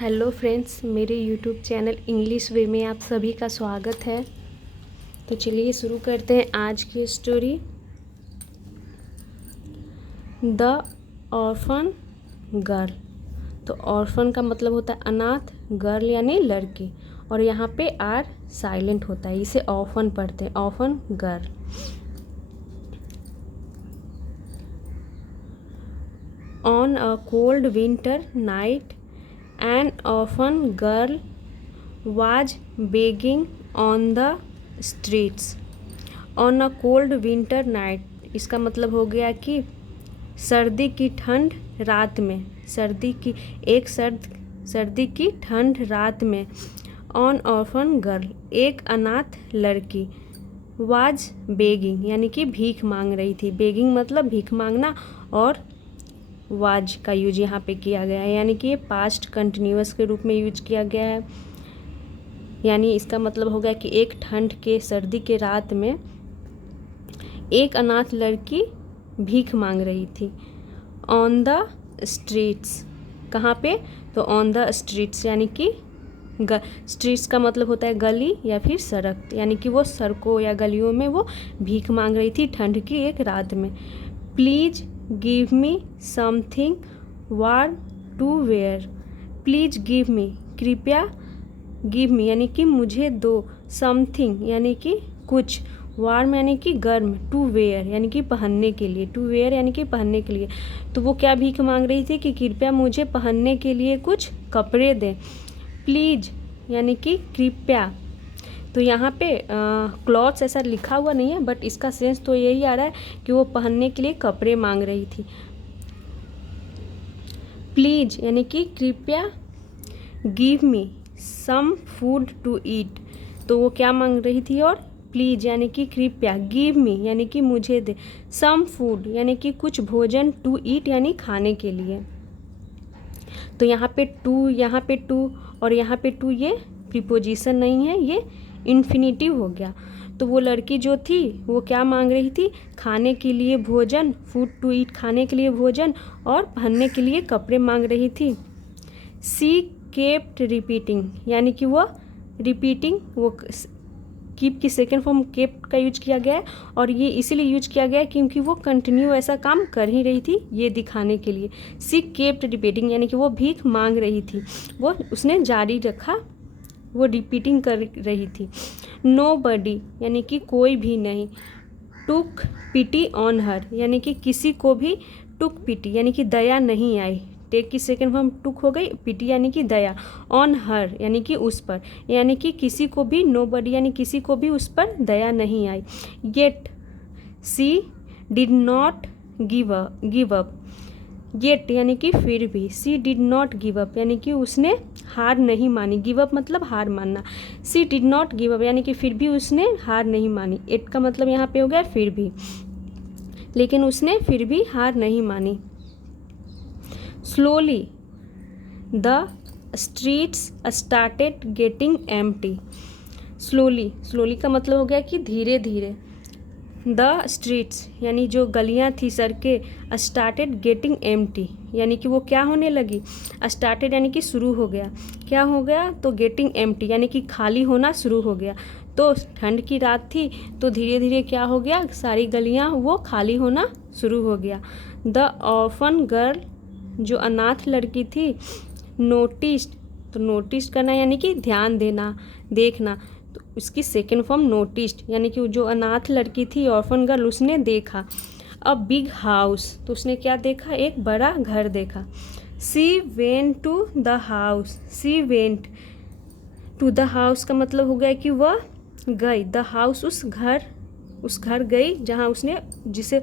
Hello friends, मेरे YouTube channel English वे में आप सभी का स्वागत है। तो चलिए शुरू करते हैं आज की स्टोरी। The orphan girl. तो ऑर्फन का मतलब होता है अनाथ, गर्ल यानी लड़की, और यहाँ पे आर साइलेंट होता है, इसे ऑर्फन पढ़ते हैं, orphan girl. On a cold winter night an orphan girl was begging on the streets on a cold winter night। इसका मतलब हो गया कि सर्दी की ठंड रात में, सर्दी की ठंड रात में ऑन ऑर्फन गर्ल, एक अनाथ लड़की, वाज बेगिंग यानी कि भीख मांग रही थी। बेगिंग मतलब भीख मांगना, और वाज का यूज यहाँ पे किया गया है, यानी कि ये पास्ट कंटिन्यूअस के रूप में यूज किया गया है। यानी इसका मतलब हो गया कि एक ठंड के सर्दी के रात में एक अनाथ लड़की भीख मांग रही थी। ऑन द स्ट्रीट्स, कहाँ पे? तो ऑन द स्ट्रीट्स यानी कि स्ट्रीट्स का मतलब होता है गली या फिर सड़क, यानी कि वो सड़कों या गलियों में वो भीख मांग रही थी ठंड की एक रात में। Please give me something warm to wear. Please give me, कृपया, गिव मी यानी कि मुझे दो, समथिंग यानी कि कुछ, वार्म यानी कि गर्म, टू वेयर यानी कि पहनने के लिए, टू वेयर यानी कि पहनने के लिए। तो वो क्या भीख मांग रही थी कि कृपया मुझे पहनने के लिए कुछ कपड़े दें। प्लीज यानी कि कृपया। तो यहाँ पे क्लॉथ्स ऐसा लिखा हुआ नहीं है, बट इसका सेंस तो यही आ रहा है कि वो पहनने के लिए कपड़े मांग रही थी। प्लीज यानी कि कृपया, give me some food to eat. तो वो क्या मांग रही थी? और प्लीज यानी कि कृपया, गिव मी यानी कि मुझे दे, सम फूड यानी कि कुछ भोजन, टू ईट यानी खाने के लिए। तो यहाँ पे टू और यहाँ पे टू, ये प्रीपोजिशन नहीं है, ये इन्फिनिटिव हो गया। तो वो लड़की जो थी वो क्या मांग रही थी? खाने के लिए भोजन, फूड टू ईट खाने के लिए भोजन, और पहनने के लिए कपड़े मांग रही थी। सी केप्ट रिपीटिंग यानी कि वो रिपीटिंग, वो कीप की सेकेंड फॉर्म केप्ट का यूज किया गया है, और ये इसीलिए यूज किया गया है क्योंकि वो कंटिन्यू ऐसा काम कर ही रही थी, ये दिखाने के लिए। सी केप्ट रिपीटिंग यानी कि वो भीख मांग रही थी, वो उसने जारी रखा, वो रिपीटिंग कर रही थी। नो बडी यानी कि कोई भी नहीं। टुक पिटी ऑन हर यानी कि किसी को भी, टुक पिटी यानी कि दया नहीं आई, टेक की सेकेंड फॉर्म टुक हो गई, पिटी यानी कि दया, ऑन हर यानी कि उस पर, यानी कि किसी को भी, नो बडी यानी किसी को भी उस पर दया नहीं आई। Yet she did not give up, yet यानी कि फिर भी, she did not give up यानी कि उसने हार नहीं मानी, गिव अप मतलब हार मानना, सी डिड नॉट गिव अप यानी कि फिर भी उसने हार नहीं मानी। एट का मतलब यहाँ पे हो गया फिर भी, लेकिन उसने फिर भी हार नहीं मानी। Slowly the streets started getting empty. Slowly का मतलब हो गया कि धीरे धीरे। द स्ट्रीट्स यानी जो गलियां थी, सड़कें, स्टार्टेड गेटिंग एम्प्टी यानी कि वो क्या होने लगी? स्टार्टेड यानी कि शुरू हो गया, क्या हो गया? तो गेटिंग एम्प्टी यानी कि खाली होना शुरू हो गया। तो ठंड की रात थी, तो धीरे धीरे क्या हो गया? सारी गलियां वो खाली होना शुरू हो गया। द ऑर्फन गर्ल, जो अनाथ लड़की थी, नोटिस्ड, तो नोटिस करना यानी कि ध्यान देना, देखना, तो उसकी सेकेंड फॉर्म नोटिस्ड यानी कि जो अनाथ लड़की थी ऑर्फन गर्ल, उसने देखा अ बिग हाउस, तो उसने क्या देखा? एक बड़ा घर देखा। She went to the house, she went to the house का मतलब हो गया कि वह गई, द हाउस उस घर गई जहाँ उसने, जिसे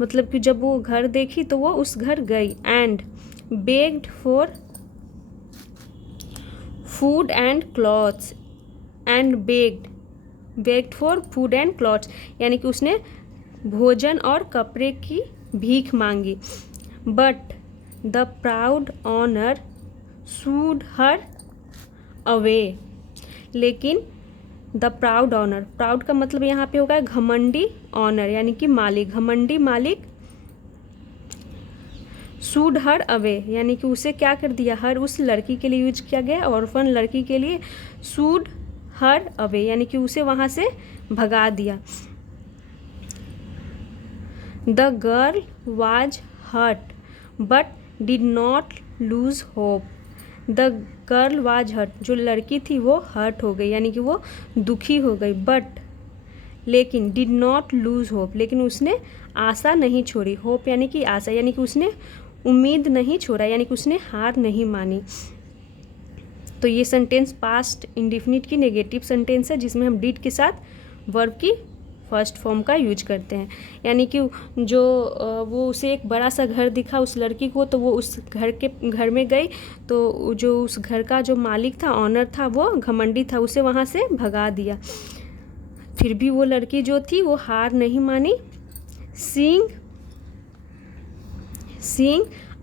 मतलब कि जब वो घर देखी तो वो उस घर गई। And begged for food and clothes, and begged for food and clothes यानी कि उसने भोजन और कपड़े की भीख मांगी। But the proud owner shooed her away, लेकिन द प्राउड ऑनर, प्राउड का मतलब यहाँ पे होगा घमंडी, ऑनर यानी कि मालिक, घमंडी मालिक, शूड हर अवे यानी कि उसे क्या कर दिया, हर उस लड़की के लिए यूज किया गया, ऑर्फन लड़की के लिए शूड हर अवे यानी कि उसे वहाँ से भगा दिया। The girl was hurt but did not lose hope. The girl was hurt, जो लड़की थी वो हर्ट हो गई यानी कि वो दुखी हो गई, बट लेकिन डिड नॉट लूज होप, लेकिन उसने आशा नहीं छोड़ी। होप यानी कि आशा, यानी कि उसने उम्मीद नहीं छोड़ा, यानी कि उसने हार नहीं मानी। तो ये सेंटेंस पास्ट इंडेफिनिट की नेगेटिव सेंटेंस है जिसमें हम डिड के साथ वर्ब की फर्स्ट फॉर्म का यूज करते हैं। यानी कि जो वो उसे एक बड़ा सा घर दिखा उस लड़की को, तो वो उस घर में गई, तो जो उस घर का जो मालिक था, ऑनर था, वो घमंडी था, उसे वहाँ से भगा दिया। फिर भी वो लड़की जो थी वो हार नहीं मानी। Seeing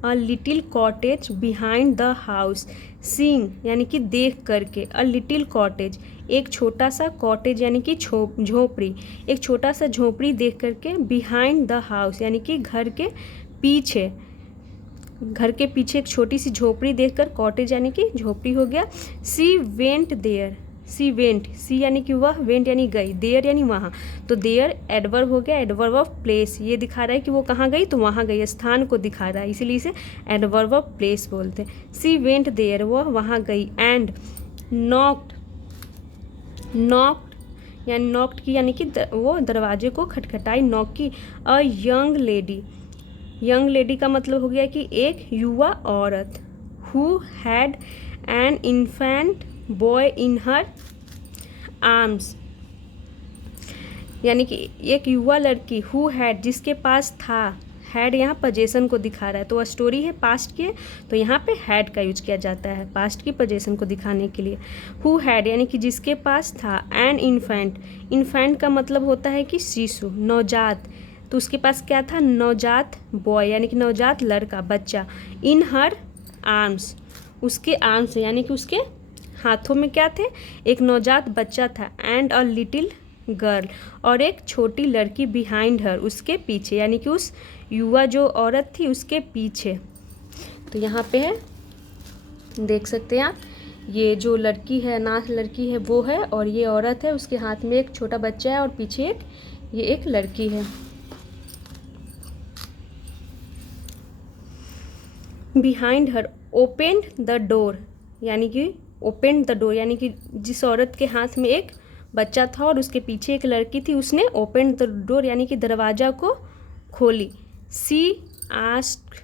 a little cottage behind the house. Seeing यानी कि देख करके, अ लिटिल कॉटेज एक छोटा सा कॉटेज यानी कि झोपड़ी, एक छोटा सा झोपड़ी देख करके, बिहाइंड द हाउस यानी कि घर के पीछे एक छोटी सी झोपड़ी देखकर, कॉटेज यानी कि झोपड़ी हो गया। सी वेंट देयर, सी यानी कि वह, वेंट यानी गई, देयर यानी वहाँ, तो देयर एडवर्ब हो गया, एडवर्ब ऑफ प्लेस। ये दिखा रहा है कि वो कहाँ गई, तो वहाँ गई, स्थान को दिखा रहा है, इसीलिए इसे एडवर्ब ऑफ प्लेस बोलते हैं। सी वेंट देयर, वह वहाँ गई। एंड नॉक्ड यानी नॉक्ड की यानी कि वो दरवाजे को खटखटाई, नॉक की। अ यंग लेडी का मतलब हो गया कि एक युवा औरत। Who had an infant boy in her arms यानी कि एक युवा लड़की, हु हैड जिसके पास था, हैड यहाँ पोजेशन को दिखा रहा है, तो वह स्टोरी है पास्ट की, तो यहाँ पे हैड का यूज किया जाता है पास्ट की पोजेशन को दिखाने के लिए। हु हैड यानी कि जिसके पास था, एन इन्फेंट का मतलब होता है कि शिशु, नवजात, तो उसके पास क्या था, नवजात बॉय यानी कि नवजात लड़का, बच्चा। इन हर आर्म्स, उसके आर्म्स यानी कि उसके हाथों में क्या थे, एक नवजात बच्चा था। एंड अ लिटिल गर्ल, और एक छोटी लड़की, बिहाइंड हर, उसके पीछे यानी कि उस युवा जो औरत थी उसके पीछे। तो यहाँ पे है, देख सकते हैं आप, ये जो लड़की है, अनाथ लड़की है वो है, और ये औरत है, उसके हाथ में एक छोटा बच्चा है और पीछे ये एक लड़की है। Behind her opened the door यानी कि ओपेंड द डोर यानी कि जिस औरत के हाथ में एक बच्चा था और उसके पीछे एक लड़की थी, उसने ओपेंड द डोर यानी कि दरवाज़ा को खोली। She asked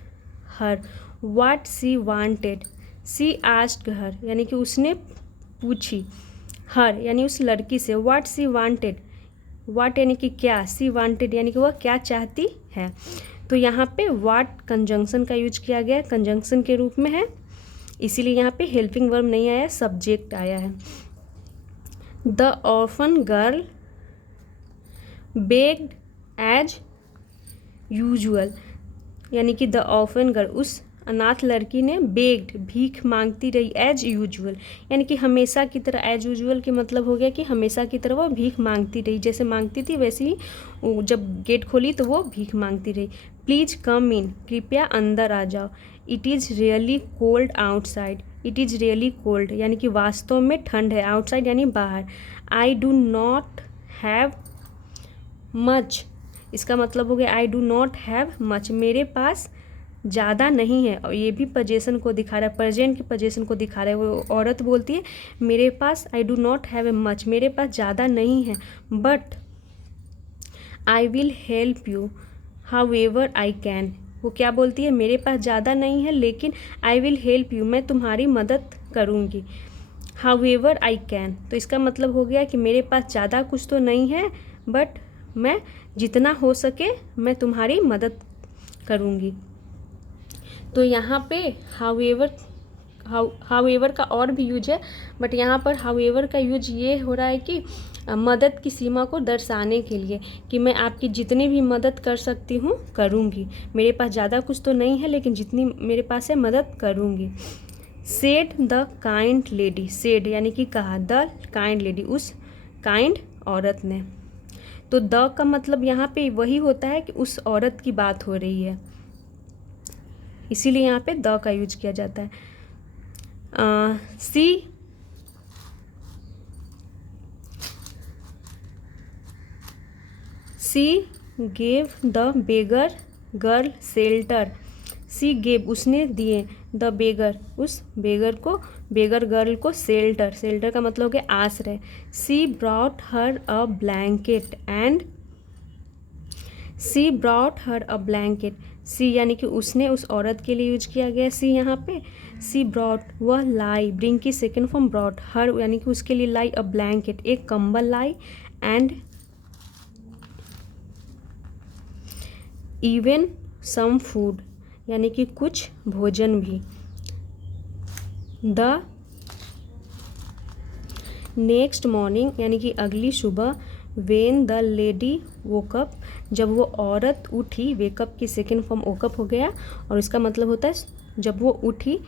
her what she wanted, she asked her यानी कि उसने पूछी, हर यानी उस लड़की से, व्हाट सी वांटेड, व्हाट यानी कि क्या, सी वांटेड यानी कि वह क्या चाहती है। तो यहाँ पे व्हाट कंजंक्शन का यूज किया गया है, कंजंक्शन के रूप में है, इसीलिए यहाँ पे हेल्पिंग वर्ब नहीं आया, सब्जेक्ट आया है। The orphan girl begged as usual यानी कि द ऑर्फन गर्ल, उस अनाथ लड़की ने बेग्ड भीख मांगती रही, एज यूजुअल यानी कि हमेशा की तरह, एज यूजुअल के मतलब हो गया कि हमेशा की तरह वो भीख मांगती रही, जैसे मांगती थी वैसे ही जब गेट खोली तो वो भीख मांगती रही। प्लीज कम इन, कृपया अंदर आ जाओ। It is really cold outside, it is really cold यानी कि वास्तव में ठंड है, आउटसाइड यानी बाहर। आई डू नॉट हैव मच, इसका मतलब हो गया आई डू नॉट हैव मच, मेरे पास ज़्यादा नहीं है, और ये भी पोजेशन को दिखा रहा है, प्रेजेंट की पोजेशन को दिखा रहा है। वो औरत बोलती है मेरे पास, I do not have a much, मेरे पास ज़्यादा नहीं है, but I will help you however I can, वो क्या बोलती है, मेरे पास ज़्यादा नहीं है लेकिन आई विल हेल्प यू, मैं तुम्हारी मदद करूँगी। हाउ एवर आई कैन, तो इसका मतलब हो गया कि मेरे पास ज़्यादा कुछ तो नहीं है, बट मैं जितना हो सके मैं तुम्हारी मदद करूँगी। तो यहाँ पे हाउएवर का और भी यूज है, बट यहाँ पर हाउएवर का यूज ये हो रहा है कि मदद की सीमा को दर्शाने के लिए कि मैं आपकी जितनी भी मदद कर सकती हूँ करूँगी, मेरे पास ज़्यादा कुछ तो नहीं है लेकिन जितनी मेरे पास है मदद करूँगी। Said the kind lady, said यानी कि कहा, द काइंड लेडी उस काइंड औरत ने। तो द का मतलब यहाँ पे वही होता है कि उस औरत की बात हो रही है। इसीलिए यहाँ पे द का यूज किया जाता है। She gave the beggar girl shelter. She gave उसने दिए, द बेगर उस बेगर गर्ल को शेल्टर, शेल्टर का मतलब हो गया आश्रय। She brought her a blanket and she brought her a blanket. She यानी कि उसने, उस औरत के लिए यूज किया गया सी यहाँ पे। सी ब्रॉट वह लाई, ब्रिंग की सेकेंड फॉर्म ब्रॉट, हर यानी कि उसके लिए लाई, अ ब्लैंकेट एक कंबल लाई, एंड इवन सम फूड यानी कि कुछ भोजन भी। द नेक्स्ट मॉर्निंग यानी कि अगली सुबह, वेन द लेडी वोकअप जब वो औरत उठी, वेकअप की सेकेंड फॉर्म वोकअप हो गया और इसका मतलब होता है जब वो उठी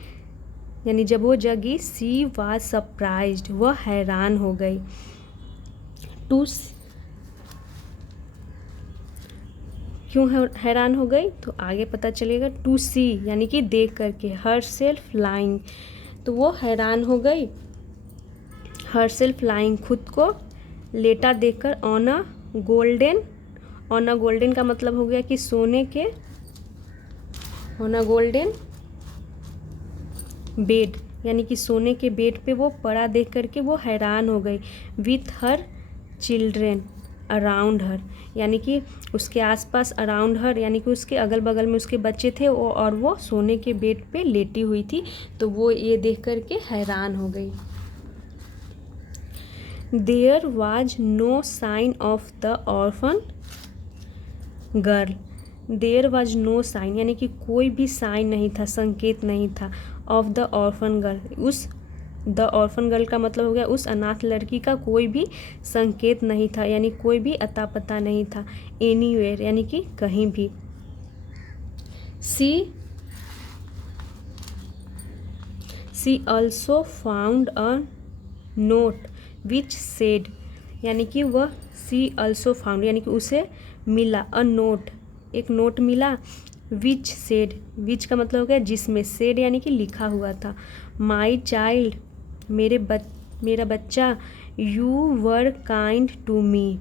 यानी जब वो जगी। सी वाज सरप्राइज्ड वह हैरान हो गई। क्यों हैरान हो गई तो आगे पता चलेगा। टू सी यानी कि देख करके, हर सेल्फ लाइंग तो वो हैरान हो गई, हर सेल्फ लाइंग खुद को लेटा देखकर, on a golden, on a golden का मतलब हो गया कि सोने के, ऑन अ गोल्डन बेड यानी कि सोने के बेड पे वो पड़ा देख करके वो हैरान हो गई। विथ हर चिल्ड्रेन अराउंड हर यानी कि उसके आसपास, अराउंड हर यानी कि उसके अगल बगल में उसके बच्चे थे और वो सोने के बेड पे लेटी हुई थी, तो वो ये देख करके हैरान हो गई। There was no sign of the orphan girl. There was no sign यानी कि कोई भी साइन नहीं था, संकेत नहीं था, ऑफ द ऑर्फन गर्ल उस, द ऑर्फन गर्ल का मतलब हो गया उस अनाथ लड़की का कोई भी संकेत नहीं था, यानी कोई भी अता पता नहीं था। एनीवेयर यानी कि कहीं भी। She also found a note which said यानी कि वह, सी ऑल्सो फाउंड यानी कि उसे मिला, अ नोट एक नोट मिला, विच सेड, विच का मतलब हो गया जिसमें, सेड यानी कि लिखा हुआ था। माई चाइल्ड मेरा बच्चा, you were kind to me.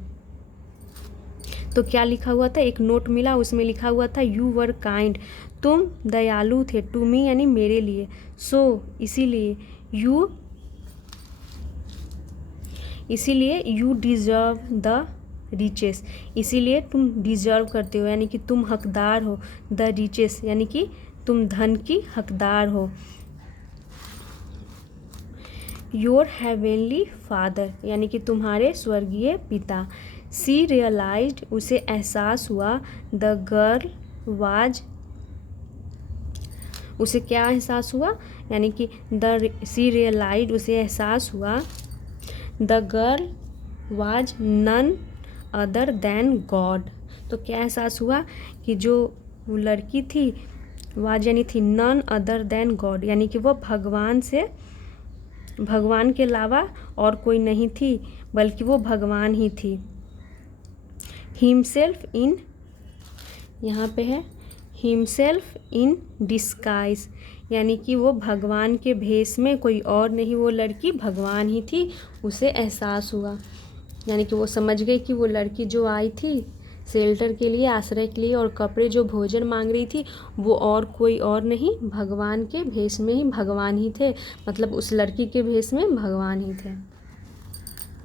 तो क्या लिखा हुआ था, एक नोट मिला उसमें लिखा हुआ था यू वर काइंड, तुम दयालु थे, टू मी यानी मेरे लिए, सो इसीलिए यू डिज़र्व द रिचेस, इसीलिए तुम डिज़र्व करते हो यानी कि तुम हकदार हो, द रिचेस यानी कि तुम धन की हकदार हो। योर हेवेनली फादर यानी कि तुम्हारे स्वर्गीय पिता। सी रियलाइज्ड उसे एहसास हुआ, द गर्ल वाज, उसे क्या एहसास हुआ यानी कि सी रियलाइज्ड उसे एहसास हुआ, the girl was none other than God. तो क्या एहसास हुआ कि जो वो लड़की थी, वाज यानी थी, नन अदर देन गॉड यानी कि वो भगवान के अलावा और कोई नहीं थी, बल्कि वो भगवान ही थी। हिमसेल्फ इन, यहाँ पे है हिमसेल्फ इन डिस्गाइज यानी कि वो भगवान के भेष में, कोई और नहीं, वो लड़की भगवान ही थी, उसे एहसास हुआ यानी कि वो समझ गई कि वो लड़की जो आई थी शेल्टर के लिए, आश्रय के लिए और कपड़े जो भोजन मांग रही थी, वो और कोई और नहीं, भगवान के भेष में ही भगवान ही थे, मतलब उस लड़की के भेष में भगवान ही थे।